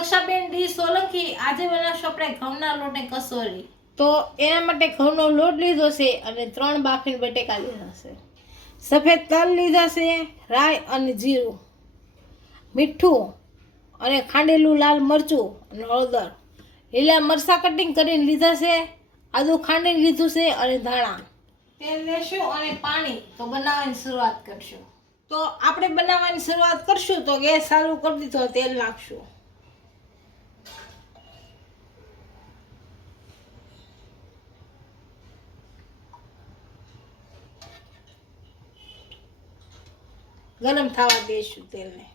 કક્ષાબેન D Solanki આજે બનાવશો આપણે ઘઉંના લોટને કસોરી. તો એના માટે ઘઉંનો લોટ લીધો છે અને ત્રણ બાફીન બટેકા લીધા છે. સફેદ તલ લીધા છે રાઈ અને જીરું. મીઠું અને ખાંડેલું લાલ મરચું અને હળદર. લીલા મરચાં કટિંગ કરીને લીધા છે આદુ ખાંડીને લીધું છે અને ધાણા. તેલ લેશું અને પાણી તો બનાવવાની શરૂઆત કરશું. તો આપણે બનાવવાની શરૂઆત કરશું તો ગેસ ચાલુ કરી દીધો તેલ નાખશું. ગરમ થવા દઈશું તેલને.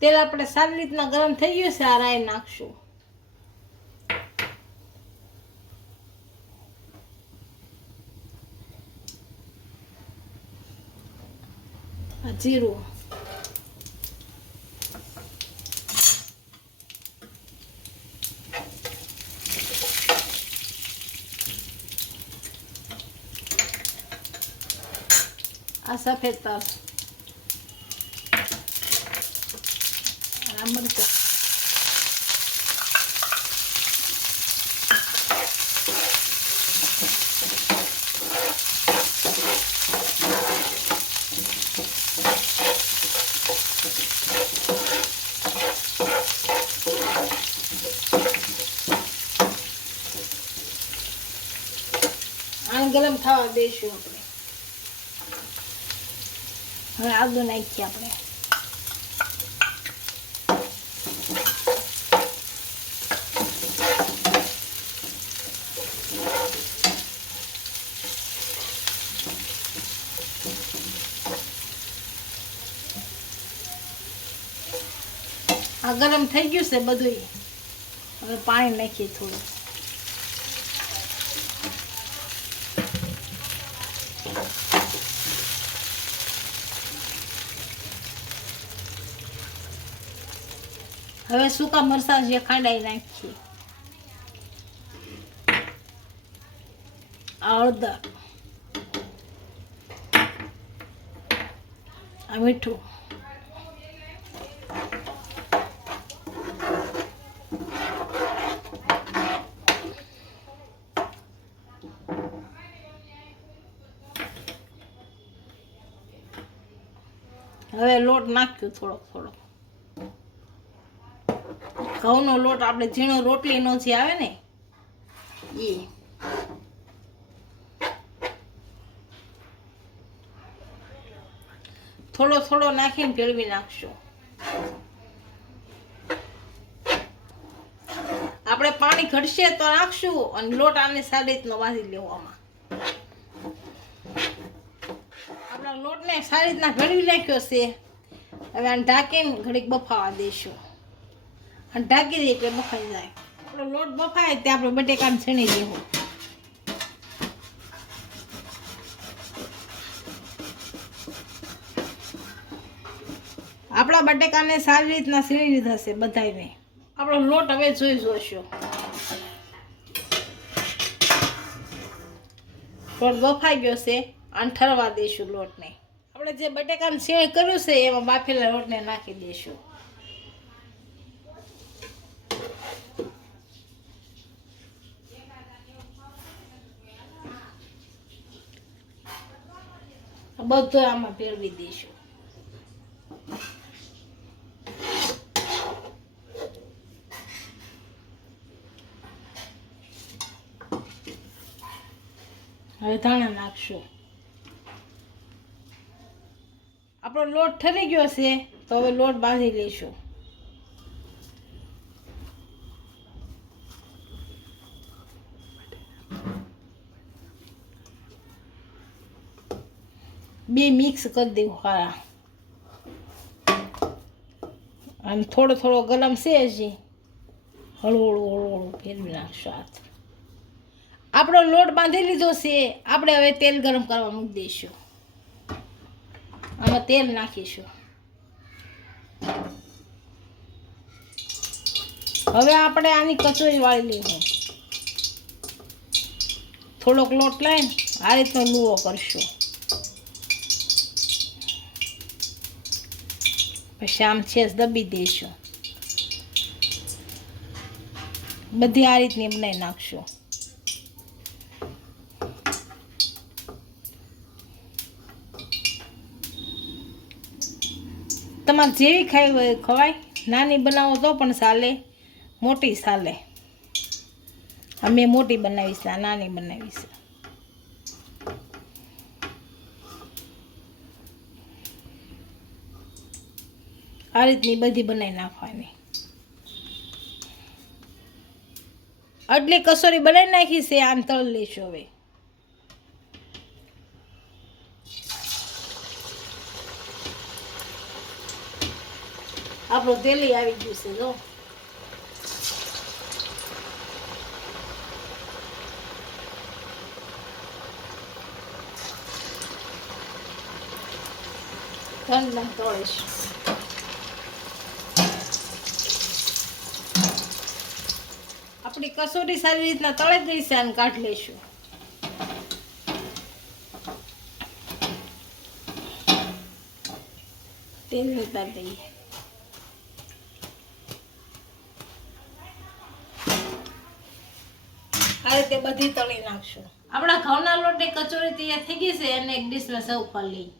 તેલ આપણે સારી રીતના ગરમ થઈ ગયું છે, આ રાઈ નાખશું. જીરું. આ સફેદ તલ આ મરચાં આને ગરમ થવા દઈશું આપણે હવે આદુ નાખીએ આપણે. આ ગરમ થઈ ગયું છે બધું હવે પાણી નાખીએ થોડું. હવે સૂકા મરચાં જે ખાંડાઈ નાખીએ? હળદર આ મીઠું. હવે લોટ નાખ્યો થોડોક થોડોક. ઘઉંનો લોટ આપણે ઝીણો રોટલીનો જે આવે ને એ થોડો થોડો નાખીને ભેળવી નાખશું. આપણે પાણી ઘટશે તો નાખશું અને લોટ આને સારી રીતનો બાંધી લેવામાં આપણા લોટને સારી રીતના ભેળવી નાખ્યો છે. હવે આને ઢાંકીને ઘડીક બફાવા દઈશું. અને ઢાંકી દઈએ એટલે બફાઈ જાય. આપણો લોટ બફાય તે આપણે બટેકાને છીણી દેવું. આપણા બટેકાને સારી રીતના છીણી લીધા છે બધાને આપણો લોટ હવે જોઈ જોશો. લોટ બફાઈ ગયો છે અને ઠરવા દઈશું લોટને. આપણે જે બટેકાનું શેણ કર્યું છે એમાં બાફેલા લોટને નાખી દઈશું બધું આમાં ભેળવી દઈશું. હવે ધાણા નાખશું. આપણો લોટ ઠરી ગયો છે, તો હવે લોટ બાંધી લઈશું. બે મિક્સ કરી દેવું હારા. અને થોડો થોડો ગરમ છે હજી. હળવું હળવું હળવું હળવું ફેરવી નાખશું હાથ. આપણો લોટ બાંધી લીધો છે. આપણે હવે તેલ ગરમ કરવા મૂકી દઈશું. આમાં તેલ નાખીશું. હવે આપણે આની કચોરી વાળી લઈશું. થોડોક લોટ લઈને આ રીતનો લુવો કરશું. પછી આમ છે દબી દઈશું બધી આ રીતની બનાવી નાખશું. તમારે જેવી ખાઈ હોય ખવાય. નાની બનાવો તો પણ ચાલે મોટી ચાલે અમે મોટી બનાવીશ નાની બનાવીશ. આ રીતની બધી બનાવી નાખવાની. આટલી કસોરી બનાવી નાખી છે, આમ તળ લઈશું હવે. આપણું તેલી આવી ગયું છે, જો. ઠંડા તળીશું. આપણી કસોટી સારી રીતના તળે છે અને કાઢ લઈશું તેલ ઉતારી દઈએ. આ રીતે બધી તળી નાખશું. આપણા ઘઉંના લોટની કચોરી તૈયાર થઈ ગઈ છે અને એક ડીશમાં સર્વ કરી લઈએ.